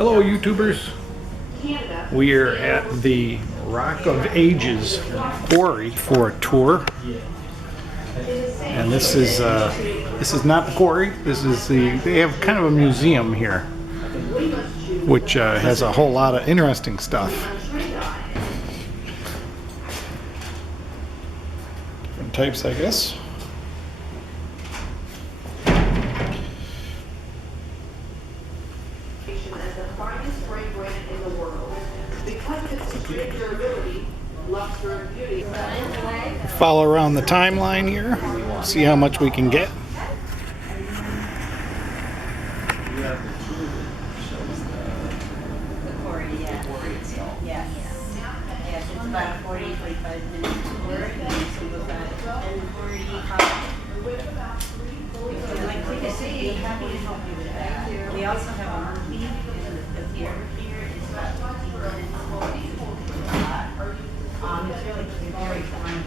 Hello YouTubers, we are at the Rock of Ages quarry for a tour, and this is not the quarry. They have kind of a museum here which has a whole lot of interesting stuff. Different types, I guess. As the finest gray granite in the world, because of its extreme durability, luster, and beauty. Follow around the timeline here, see how much we can get. The quarry, yeah. Yes. Yes, it's about a 40-45 minute tour. And we've got 10:45. If you'd like to take a seat, we're happy to help you with that. We also have a movie in the theater here. It's about 15 minutes. It's really very informative.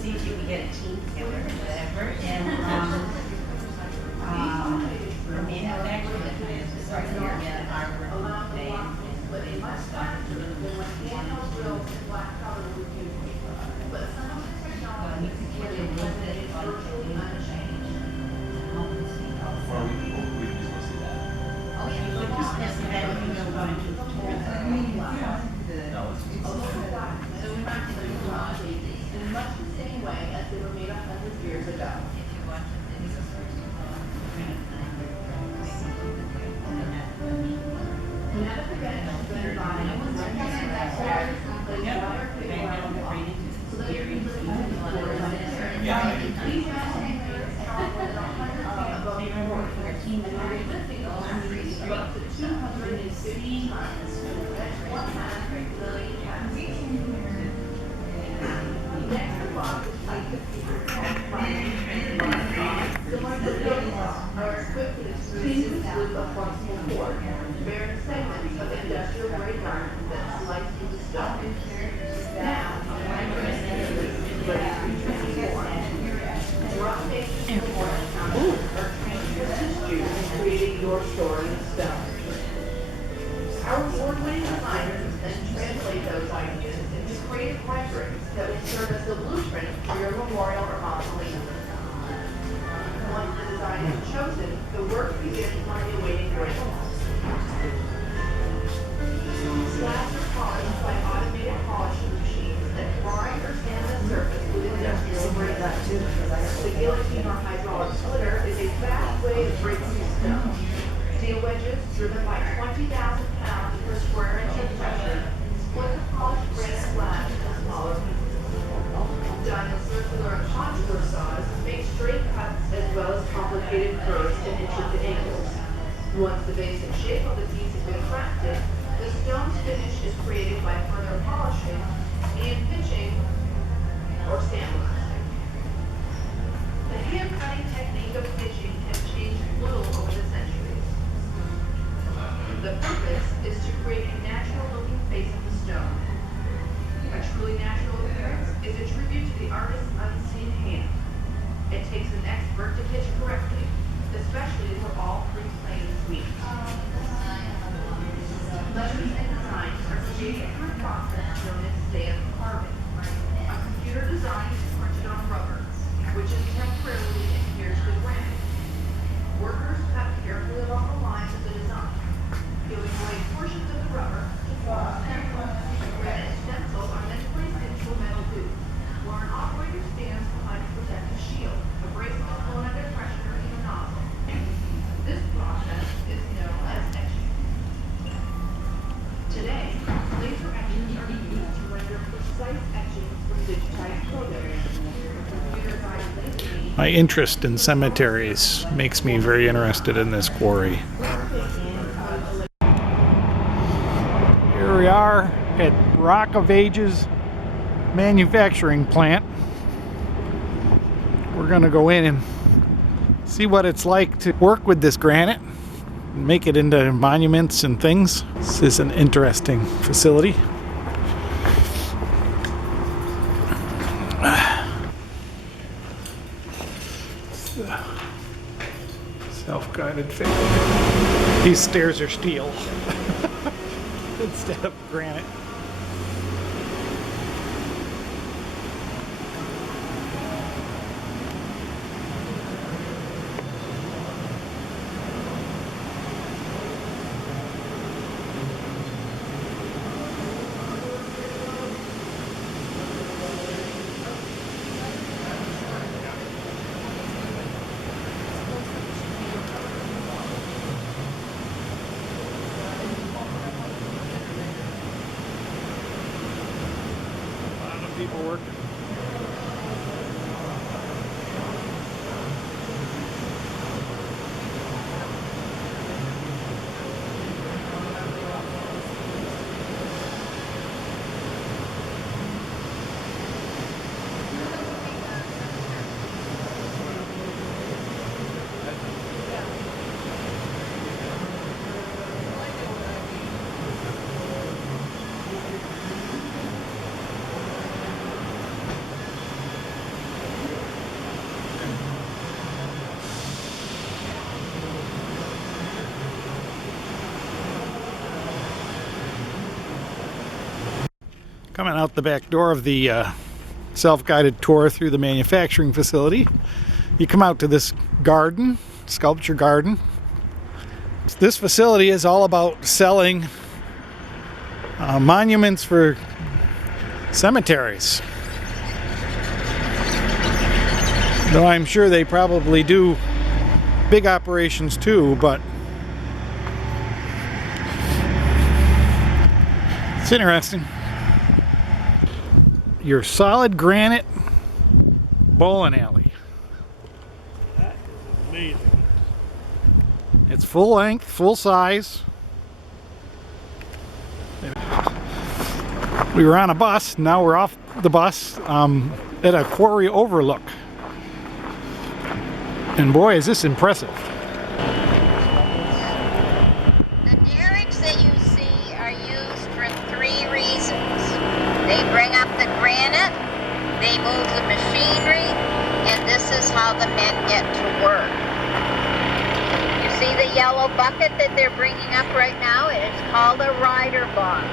See if you can get a team together or whatever. And the manufacturing plant is right here in Arbor Bay. In much the same way as they were made 100 years ago. Now that the granite has been bonded, so that you can up to 250 tons. Next, the block is like 50% are equipped with extremely smooth flexible core, bearing segments of industrial grade iron that slice through the stone. Now, rock bases and water counters are transferred to in creating your story in stone. Our award-winning designers then translate those ideas into creative renderings that will serve as the blueprint for your memorial or mausoleum. Once the design is chosen, the work begins on the awaiting grade. Slabs are polished by automated polishing machines that grind or sand the surface with industrial grade. The guillotine or hydraulic splitter is a fast way of breaking stone. Steel wedges, driven by 20,000 pounds per square inch of pressure, split the polished granite slab into smaller pieces. Done in circular and contour saws, make straight cuts as well as complicated curves and intricate angles. Once the basic shape of the piece has been crafted, the stone's finish is created by further polishing and pitching or sandblasting. The hand-cutting technique of pitching has changed little over the centuries. The purpose is to create a natural-looking face of the stone. A truly natural appearance is a tribute to the artist's unseen hand. It takes an expert to pitch correctly, especially for all three planes meet. Letters and designs are created through a process known as sand carving. A computer design is printed on rubber, which is temporarily adhered to the granite. Workers cut carefully along the lines of the design, peeling away portions of the rubber to form a stencil. Granite stencils are then placed into a metal booth, where an operator stands behind a protective shield. Abrasive is blown under pressure in a nozzle. This process is known as etching. Today, laser etchings are used to render precise etchings from digitized programs. My interest in cemeteries makes me very interested in this quarry. Here we are at Rock of Ages manufacturing plant. We're going to go in and see what it's like to work with this granite and make it into monuments and things. This is an interesting facility. Self-guided fan. These stairs are steel instead of granite. People working. Coming out the back door of the self-guided tour through the manufacturing facility, you come out to this garden, sculpture garden. This facility is all about selling monuments for cemeteries. Though I'm sure they probably do big operations too, but it's interesting. Your solid granite bowling alley. That is amazing. It's full length, full size. We were on a bus, now we're off the bus at a quarry overlook. And boy, is this impressive. The derricks that you see are used for 3 reasons. They bring up the granite, they move the machinery, and this is how the men get to work. You see the yellow bucket that they're bringing up right now? It's called a rider box.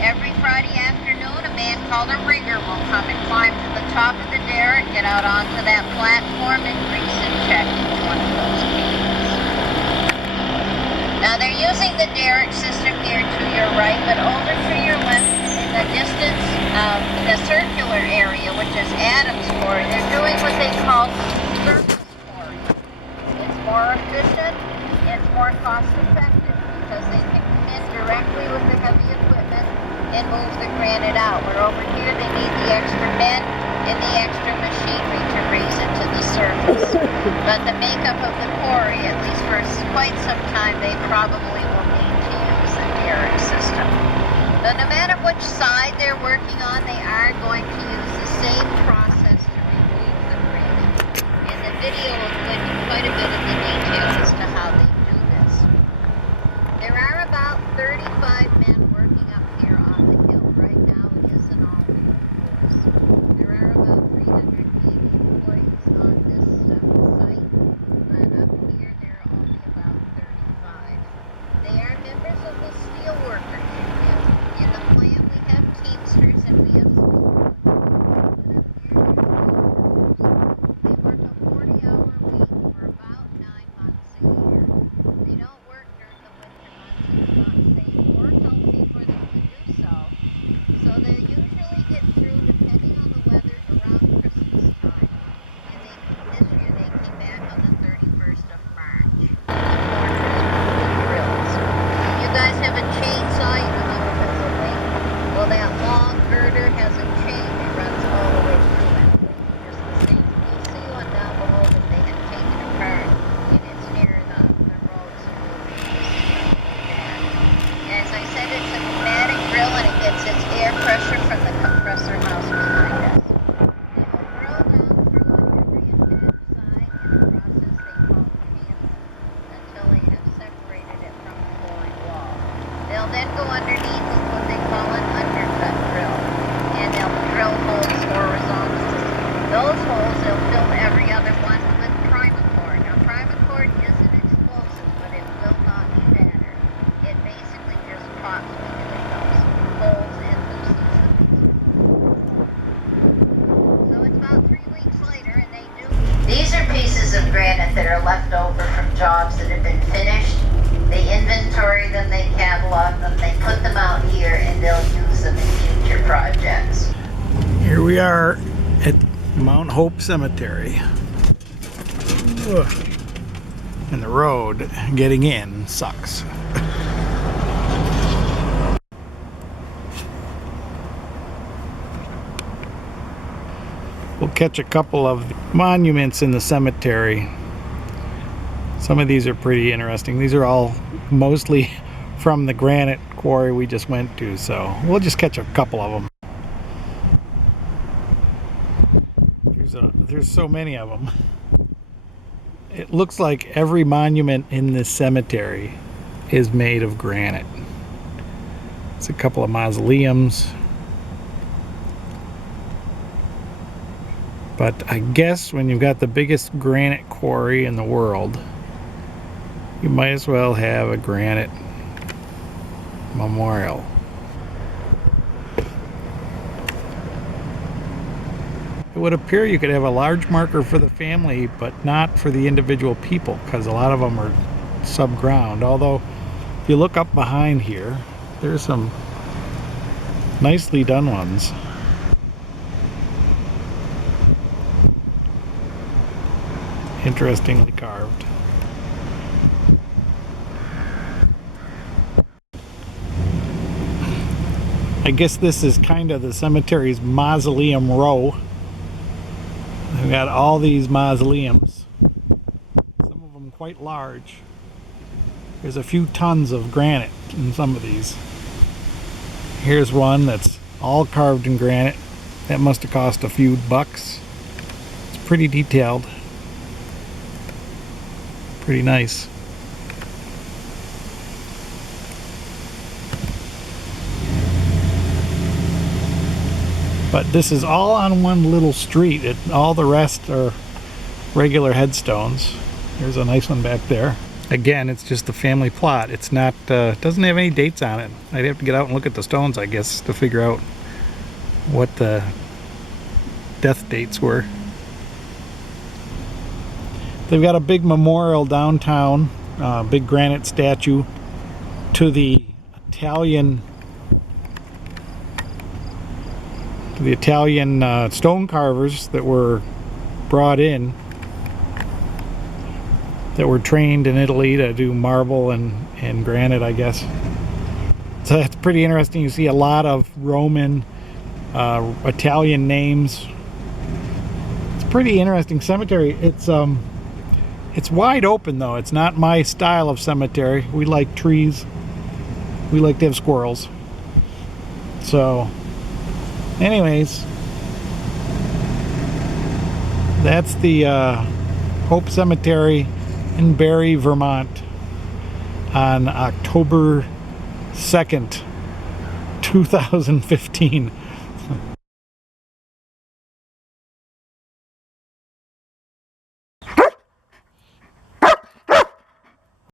Every Friday afternoon, a man called a rigger will come and climb to the top of the derrick, get out onto that platform, and grease and check each one of those cans. Now they're using the derrick system here to your right, but over to your left, in the distance of the circular area, which is Adams Quarry, they're doing what they call surface quarry. It's more efficient, it's more cost effective because they can come in directly with the heavy equipment and move the granite out. Where over here they need the extra men and the extra machinery to raise it to the surface. But the makeup of the quarry, at least for quite some time, they probably will need to use the derrick system. But no matter which side they're working on, they are going to use the same process to remove the granite. And the video will go into quite a bit of the details as to how they do this. There are about 35 men working up here on the hill. Right now it is an all-male force. There are about 380 employees on this site, but up here there are only about 35. They are members of the steelworkers union. In the plant we have teamsters and we have steelworkers. But up pieces of granite that are left over from jobs that have been finished. They inventory them, they catalog them, they put them out here, and they'll use them in future projects. Here we are at Mount Hope Cemetery. Ugh. And the road getting in sucks. We'll catch a couple of monuments in the cemetery. Some of these are pretty interesting. These are all mostly from the Granite Quarry we just went to, so we'll just catch a couple of them. There's so many of them. It looks like every monument in this cemetery is made of granite. It's a couple of mausoleums. But I guess when you've got the biggest granite quarry in the world, you might as well have a granite memorial. It would appear you could have a large marker for the family, but not for the individual people, because a lot of them are subground. Although, if you look up behind here, there's some nicely done ones. Interestingly carved. I guess this is kind of the cemetery's mausoleum row. We've got all these mausoleums, some of them quite large. There's a few tons of granite in some of these. Here's one that's all carved in granite. That must have cost a few bucks. It's pretty detailed. Pretty nice. But this is all on one little street. All the rest are regular headstones. There's a nice one back there. Again, it's just the family plot. It's not, doesn't have any dates on it. I'd have to get out and look at the stones, I guess, to figure out what the death dates were. They've got a big memorial downtown, big granite statue to the Italian stone carvers that were brought in, that were trained in Italy to do marble and granite, I guess. So that's pretty interesting. You see a lot of Roman, Italian names. It's a pretty interesting cemetery. It's wide open though. It's not my style of cemetery. We like trees. We like to have squirrels. So anyways, that's the Hope Cemetery in Barre, Vermont on October 2nd, 2015.